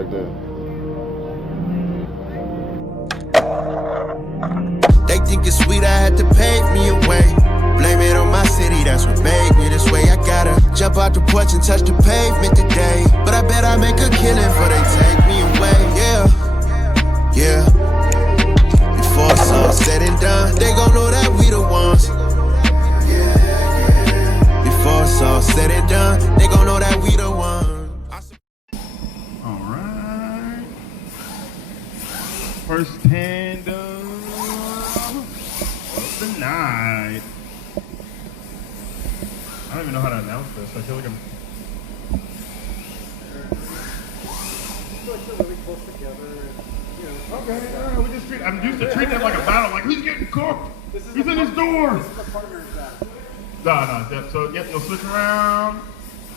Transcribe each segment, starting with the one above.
like that. They think it's sweet, I had to pave me away. Blame it on my city, that's what made me this way. I gotta jump out the porch and touch the pavement today. But I bet I make a killing before they take me away. Yeah. Before it's all said and done, they gon' know that we the ones. Before it's all said and done, they gon' know that we the ones. Alright. First tandem of the night. I don't even know how to announce this. I feel like I'm really close together. okay. We just treat. I'm used to treating it like a battle. Like who's getting cooked? Who's in his door? This is the partner battle. No. So yep, you'll switch around.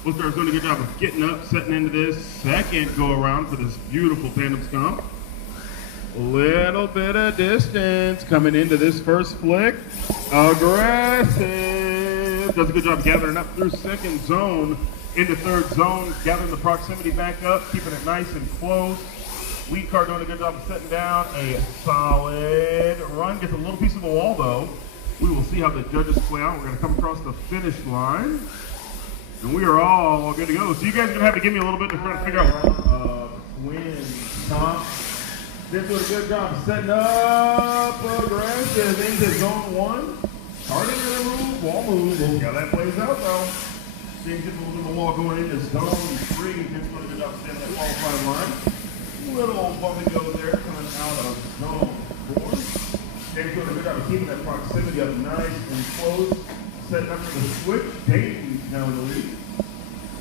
Wolfgar's doing a good job of getting up, setting into this second go around for this beautiful tandem stomp. A little bit of distance coming into this first flick. Aggressive. Does a good job gathering up through second zone into third zone, gathering the proximity back up, keeping it nice and close. Lead car doing a good job of setting down a solid run. Gets a little piece of the wall though. We will see how the judges play out. We're going to come across the finish line. And we are all good to go. So you guys are going to have to give me a little bit to try to figure out twins, huh? This was a good job of setting up aggressive into zone one. Starting to move, wall move. We'll see how that plays out though. Seeing just a little bit of the wall going into zone three. Just doing a good job of setting that qualifying line. Little bumpy go there coming out of zone four. James doing a good job of keeping that proximity up nice and close. Setting up for the switch. Dayton's now in the lead.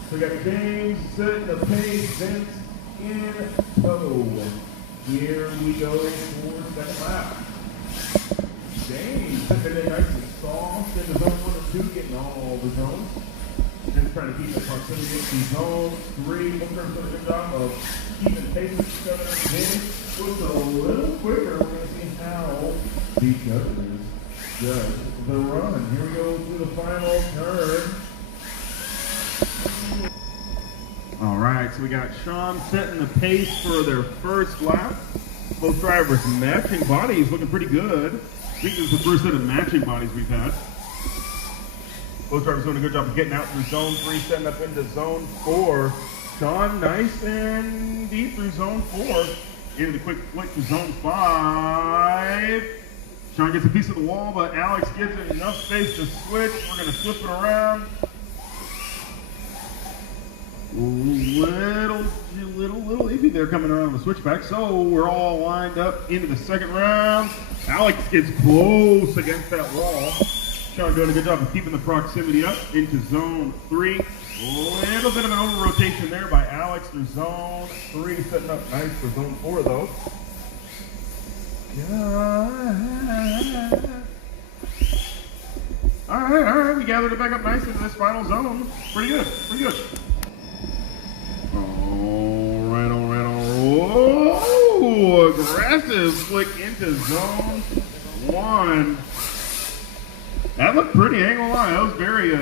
So we got James setting the pace, Vince in tow. Here we go for second lap. James sitting in nice and soft into zone 1 and 2, getting all the zones. Just trying to keep the proximity into zone 3. Booker doing a good job of keeping pace with each other. James goes a little quicker. We're going to see how the judges judge the run. Here we go to the final turn. All right, so we got Sean setting the pace for their first lap. Both drivers matching bodies, looking pretty good. I think this is the first set of matching bodies we've had. Both drivers doing a good job of getting out through zone 3, setting up into zone 4. Sean nice and deep through zone 4. Into the quick flick to zone 5. Sean gets a piece of the wall, but Alex gives it enough space to switch. We're going to flip it around. Little iffy there coming around the switchback. So we're all lined up into the second round. Alex gets close against that wall. Sean doing a good job of keeping the proximity up into zone 3. Little bit of an over rotation there by Alex through zone 3, setting up nice for zone 4 though. All right, we gathered it back up nice into this final zone. Pretty good. All right. Aggressive flick into zone 1. That looked pretty, I ain't gonna lie. That was very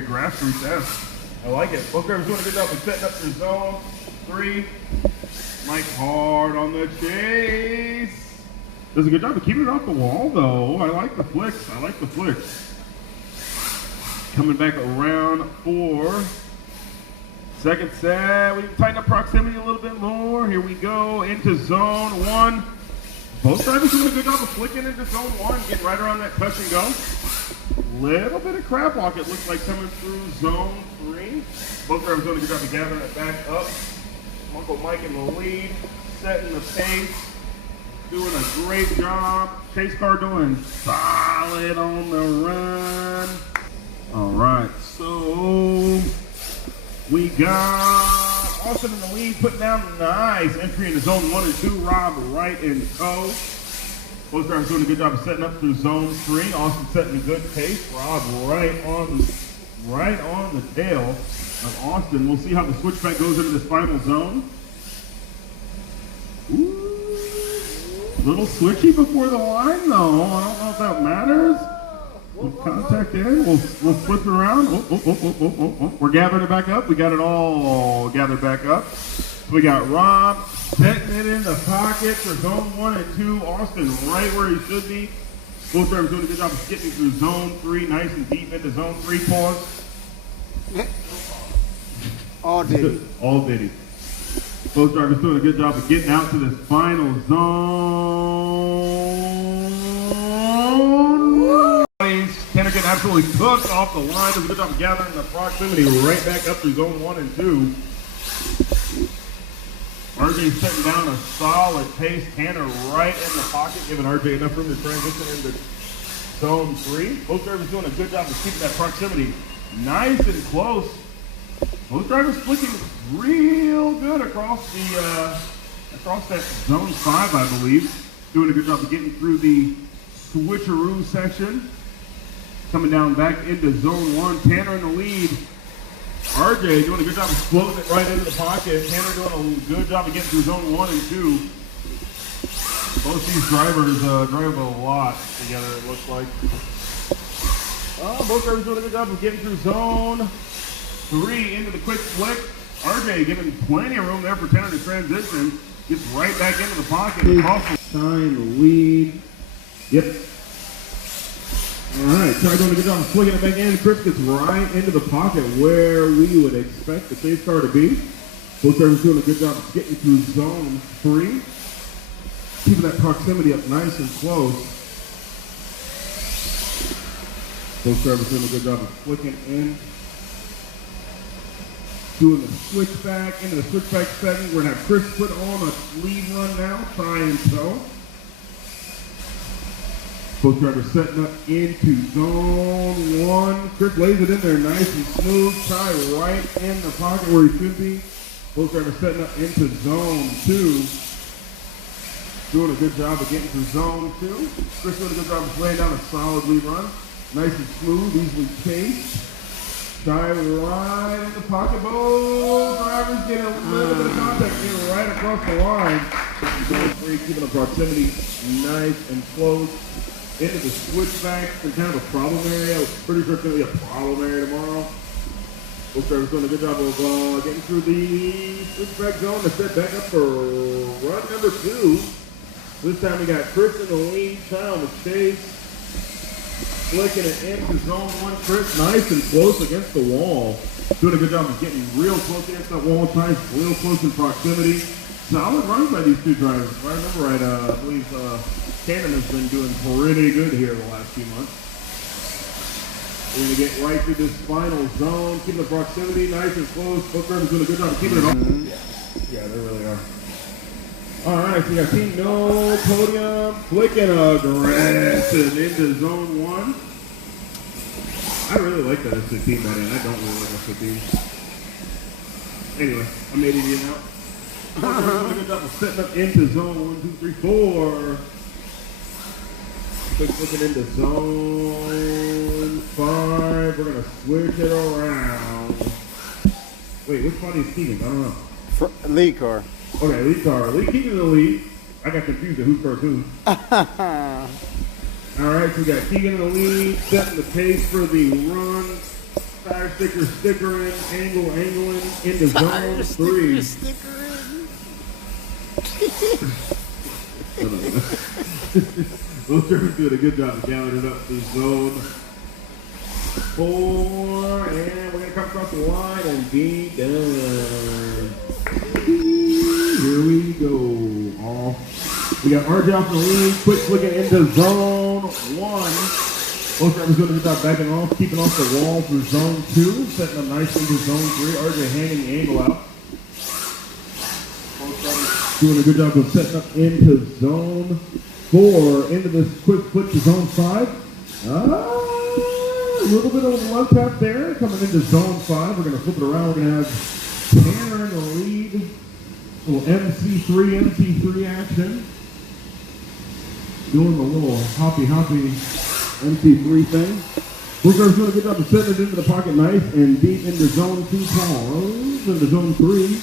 grassroots-esque. I like it. Both drivers doing a good job of setting up through zone 3. Mike hard on the chase. Does a good job of keeping it off the wall, though. I like the flicks. Coming back around for second set. We can tighten up proximity a little bit more. Here we go into zone 1. Both drivers doing a good job of flicking into zone 1, getting right around that touch and go. Little bit of crab walk, it looks like, coming through zone 3. Both drivers doing a good job of gathering it back up. Uncle Mike in the lead, setting the pace, doing a great job. Chase car doing solid on the run. All right, so we got Austin in the lead, putting down a nice entry into zone 1 and 2. Rob right in tow. Both drivers doing a good job of setting up through zone 3. Austin setting a good pace. Rob right on the tail of Austin. We'll see how the switchback goes into this final zone. Ooh, little switchy before the line though. I don't know if that matters. With contact in, we'll flip it around. We're gathering it back up. We got it all gathered back up. So we got Rob setting it in the pocket for zone 1 and 2. Austin right where he should be. Both drivers doing a good job of getting through zone 3, nice and deep into zone 3. Pause. All did. All did. Both drivers doing a good job of getting out to this final zone. Tanner getting absolutely cooked off the line. Does a good job of gathering the proximity right back up through zone 1 and 2. RJ setting down a solid pace. Tanner right in the pocket, giving RJ enough room to transition into zone 3. Both drivers doing a good job of keeping that proximity nice and close. Both drivers flicking real good across that zone 5, I believe. Doing a good job of getting through the switcheroo section. Coming down back into zone 1. Tanner in the lead. RJ doing a good job of floating it right into the pocket. Tanner doing a good job of getting through zone 1 and 2. Both these drivers drive a lot together, it looks like. Both drivers doing a good job of getting through zone 3 into the quick flick. RJ giving plenty of room there for Tanner to transition. Gets right back into the pocket. Time the lead. Yep. All right, Ty doing a good job of flicking it back in. Chris gets right into the pocket where we would expect the chase car to be. Both drivers doing a good job of getting through zone 3. Keeping that proximity up nice and close. Both drivers doing a good job of flicking in. Doing the switchback, into the switchback setting. We're going to have Chris put on a lead run now, try and tow. Both drivers setting up into zone 1. Chris lays it in there nice and smooth. Ty right in the pocket where he should be. Both drivers setting up into zone 2. Doing a good job of getting through zone 2. Chris doing a good job of laying down a solid lead run. Nice and smooth, easily paced. Ty right in the pocket. Both drivers getting a little bit of contact, getting right across the line. Zone 3, keeping the proximity nice and close. Into the switchback, it's kind of a problem area. I was pretty sure it's going to be a problem area tomorrow. Both drivers doing a good job of getting through the switchback zone to set back up for run number 2. This time we got Chris in the lead, Ty on the chase. Flicking it into zone 1. Chris nice and close against the wall. Doing a good job of getting real close against that wall. Ty's real close in proximity. Solid runs by these two drivers. If I remember right, I believe Tandem has been doing pretty good here the last few months. We're going to get right through this final zone, keeping the proximity nice and close. Both drivers doing a good job of keeping it on. Yeah, they really are. All right, so we got Team No, Podium, flicking aggressive into zone 1. I really like that S15 that in. I don't really like S15. Anyway, I made it in out. Doing a good job of setting up into zone 1, 2, 3, 4. Quick flipping into zone 5. We're going to switch it around. Wait, which body is Keegan's? I don't know. Lead car. Okay, lead car. Keegan in the lead. I got confused at whose car who. Alright, so we got Keegan in the lead, setting the pace for the run. Tire stickering, angling into zone 3. Both drivers doing a good job of gathering up the zone 4, and we're going to come across the line and be done. Here we go. We got RJ off the lead, quick flicking into zone 1. Both drivers doing a good job backing off, keeping off the wall for zone 2, setting up nice into zone 3. RJ hanging the angle out. Both drivers doing a good job of setting up into zone 4, into this quick flip to zone 5. A little bit of a love tap there, coming into zone 5. We're going to flip it around. We're going to have Tanner in the lead. A little MC3 action. Doing the little hoppy MC3 thing. Both drivers doing a good job of setting it into the pocket nice and deep into zone 2 pause. Into zone 3.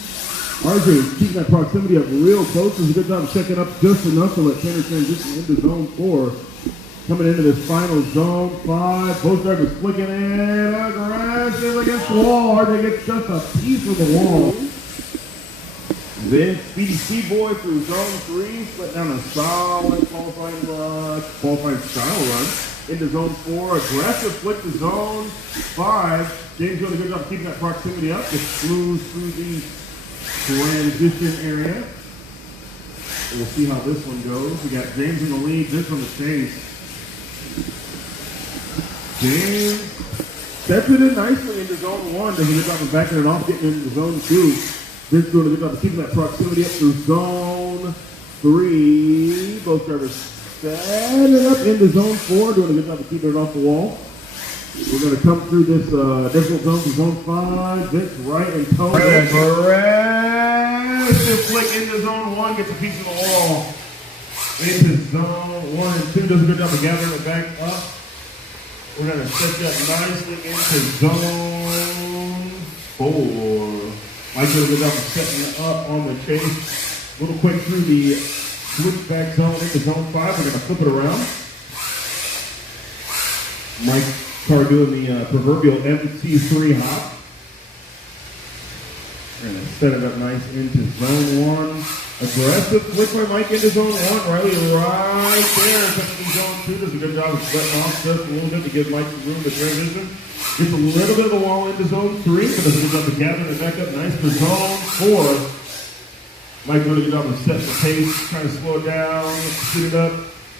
RJ keeping that proximity up real close. Does a good job of checking up just enough to let Tanner transition into zone 4. Coming into this final zone 5. Both drivers flicking in aggressive against the wall. RJ gets just a piece of the wall. Then Speedy Boy through zone 3, split down a solid qualifying style run. Into zone 4, aggressive flick to zone 5. James doing a good job keeping that proximity up. Just flew through the transition area. We'll see how this one goes. We got James in the lead, this on the chase. James steps it in nicely into zone 1. Does a good job of backing it off, getting into zone 2. Vince doing a good job of keeping that proximity up through zone 3. Both drivers set it up into zone 4, doing a good job of keeping it off the wall. We're going to come through this difficult zone to zone 5. Vince right and toe. Aggressive flick into zone 1, gets a piece of the wall. Into zone 1 and 2, does a good job of gathering it back up. We're going to set that nicely into zone 4. Mike did a good job of setting it up on the chase. A little quick through the switchback zone into zone 5. We're going to flip it around. Mike car doing the proverbial MT3 hop. We're going to set it up nice into zone 1. Aggressive flick by Mike into zone 1. Riley right there. Coming in zone 2. Does a good job of sweating off just a little bit to give Mike some room to transition. Gets a little bit of the wall into zone 3. But does a good job of gathering it back up nice for zone 4. Mike doing a good job of setting the pace. Trying to slow it down. Shoot it up.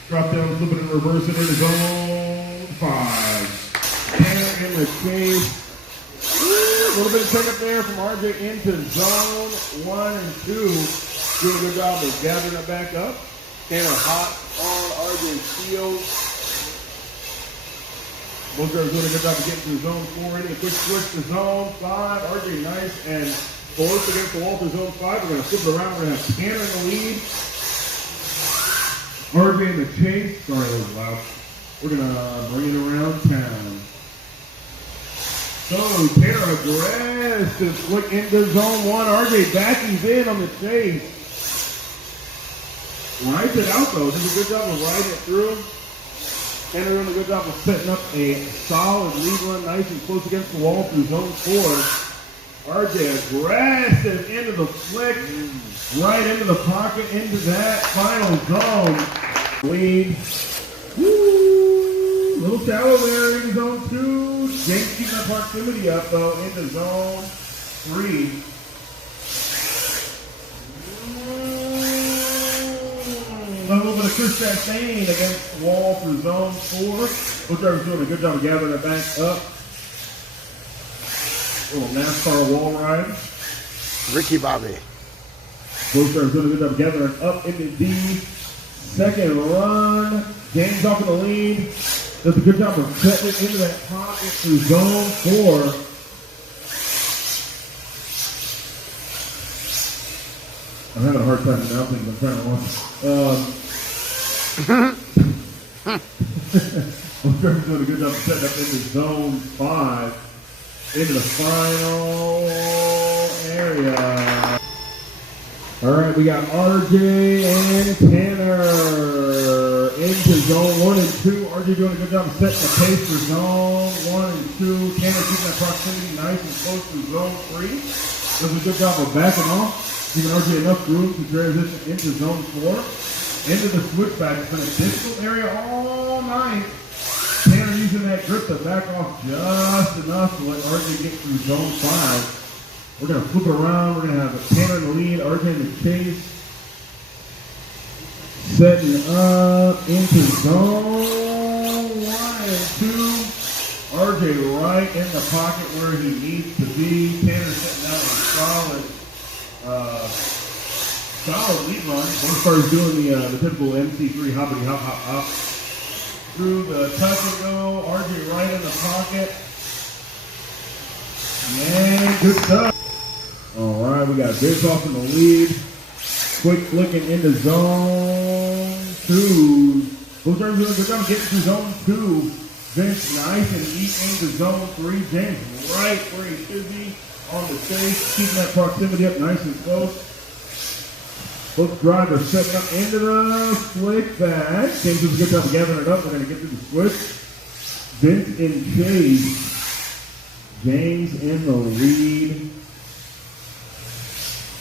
Drop down. Flip it and reverse it into zone 5. And in the chase. A little bit of pickup there from RJ into zone 1 and 2. Doing a good job of gathering it back up. Tanner hot on RJ's heels. Both guys doing a good job of getting through zone 4. Into a quick switch to zone 5. RJ nice and forced against the wall to zone 5. We're going to flip it around. We're going to have Tanner in the lead. RJ in the chase. Sorry, that was loud. We're going to bring it around town. So, Tanner aggressive flick into zone 1. RJ backing in on the chase. Rides it out though. Does a good job of riding it through. Tanner doing a good job of setting up a solid lead run, nice and close against the wall through zone 4. RJ aggressive into the flick, right into the pocket, into that final zone. Lead. Woo! Little shallow there into zone 2. James keeping that proximity up though into zone 3. A little bit of Chris Chastain against the wall through zone 4. Both drivers doing a good job of gathering it back up. A little NASCAR wall ride. Ricky Bobby. Both drivers doing a good job of gathering up into the second run. James off in the lead. Does a good job of setting it into that pocket through zone 4. I'm having a hard time announcing, but I'm trying to watch. Both drivers doing a good job of setting up into zone 5. Into the final area. All right, we got RJ and Tanner into zone 1 and 2. RJ doing a good job of setting the pace for zone 1 and 2. Tanner keeping that proximity nice and close to zone 3. Does a good job of backing off, giving RJ enough room to transition into zone 4. Into the switchback. It's been a difficult area all night. Tanner using that grip to back off just enough to let RJ get through zone 5. We're going to flip it around. We're going to have Tanner in the lead, RJ in the chase. Setting up into zone 1 and 2. RJ right in the pocket where he needs to be. Tanner setting out a solid lead run. Both cars doing the typical MC3 hoppity hop hop hop. Through the touch and go. RJ right in the pocket. And good stuff. All right, we got Vince off in the lead. Quick flicking into zone 2. Both drivers doing a good job getting to zone 2. Vince nice and neat into zone 3. James right where he should be on the chase, keeping that proximity up nice and close. Both drivers setting up into the switch back. James does a good job of gathering it up. We're going to get to the switch. Vince in chase. James in the lead.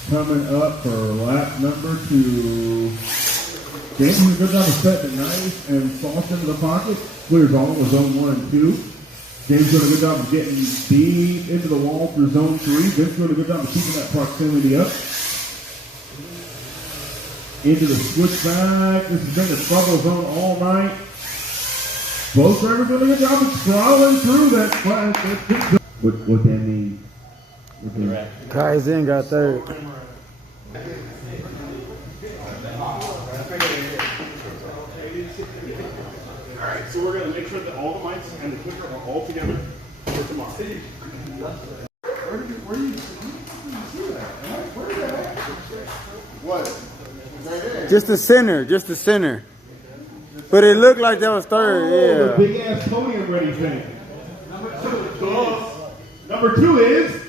Coming up for lap number 2. James doing a good job of setting it nice and soft into the pocket. Clears all with zone 1 and 2. James doing a good job of getting deep into the wall through zone 3. Vince doing a good job of keeping that proximity up. Into the switchback. This has been the trouble zone all night. Both drivers doing a good job of crawling through that class. What that mean? Kaizen got third. Alright, so we're going to make sure that all the mics and the clicker are all together for tomorrow. Where did you see that? Where did that at? What? Right there. Just the center. But it looked like that was third, yeah. The big ass podium ready thing. Number 2 is,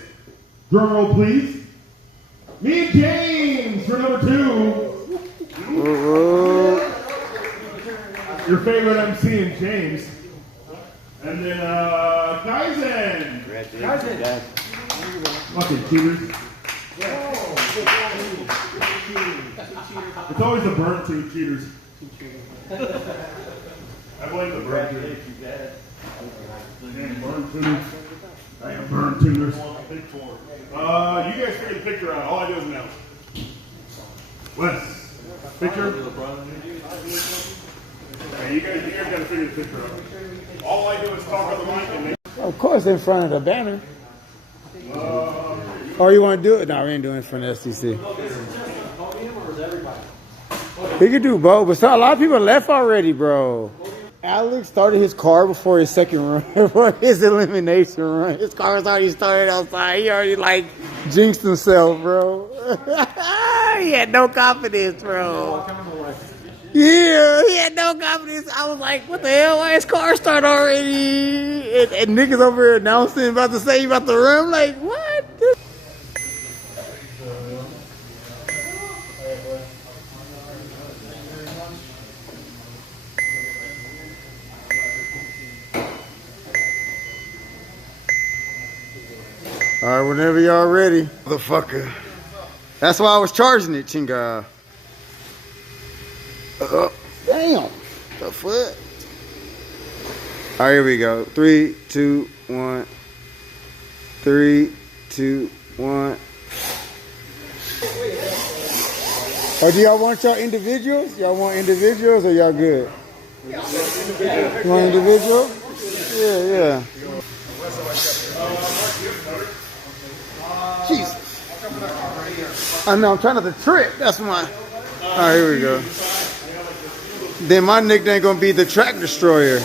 drum roll please, me and James for number 2. Your favorite MC and James. And then Kaizen. Fucking cheaters. It's always the burn two cheaters. I blame the burn tuners. I am burn tuners. You guys figure the picture out. All I do is announce. Wes, picture. Okay, you guys gotta figure the picture out. All I do is talk on the mic and make. Of course, in front of the banner. Or you want to do it? No, we ain't doing it in front of STC. He could do both, but a lot of people left already, bro. Alex started his car before his second run, before his elimination run. His car was already started outside. He already, like, jinxed himself, bro. He had no confidence, bro. Yeah, he had no confidence. I was like, what the hell? Why his car start already? And niggas over here announcing about to say about the run. I'm like, what? All right, whenever y'all ready. Motherfucker. That's why I was charging it, Chinga. Damn. The fuck? All right, here we go. 3, 2, 1. 3, 2, 1. Oh, do y'all want y'all individuals? Y'all want individuals or y'all good? You want individual? Yeah. Jesus. I know, I'm trying not to trip. That's my. All right, here we go. Then my nickname gonna be the Track Destroyer.